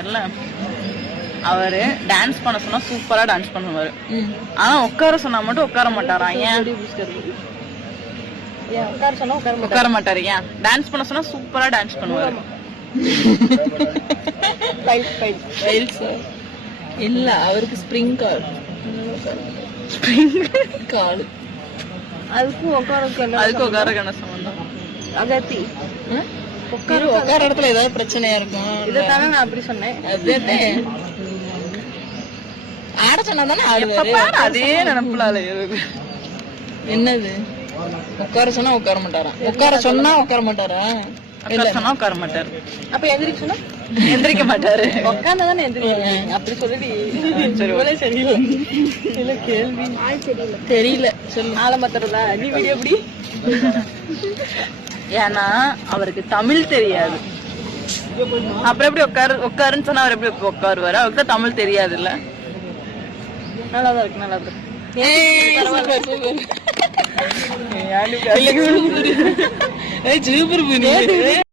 இருக்காருல்ல, அவரு டான்ஸ் பண்ண சொன்னா சூப்பரா டான்ஸ் பண்ணுவாரு. ஆனா உட்கார சொன்னா மட்டும் உட்கார மாட்டாராம். ஏன் உட்கார சொன்னா உட்கார மாட்டாரு? ஏன்? டான்ஸ் பண்ண சொன்னா சூப்பரா டான்ஸ் பண்ணுவாரு. இல்ல, அவருக்கு ஸ்ப்ரிங் கால். அதுக்கும் உட்காரக்கு என்ன சம்பந்தம்? அகத்தி உட்கார இடத்துல ஏதாவது பிரச்சனையா இருக்கும். இதானே நான் அப்படி சொன்னேன். ஆட சொன்னாதானே ஆடுவாரு. அதே நினைப்புல என்னது? உட்கார சொன்னா உட்கார மாட்டாரா? உட்கார சொன்னா உட்கார மாட்டாரா? சொன்னா உட்கார மாட்டாரு. அப்ப எந்திரிக்க சொன்னா எந்திரிக்க மாட்டாரு. உட்கார்ந்தாதானே எந்திரிக்க. அப்படி சொல்லிட்டு சரியில்லை. இல்ல கேள்வி தெரியல. சொல்லு. ஆலமத்துறதா நீ வீடியோ எப்படி? ஏன்னா அவருக்கு தமிழ் தெரியாது. அப்புறம் எப்படி உட்காருன்னு சொன்னா அவர் எப்படி உட்காருவாரு? அவருக்கு தான் தமிழ் தெரியாது. இல்ல, நல்லாதான் இருக்கு, நல்லா இருக்கு. சூப்பர்.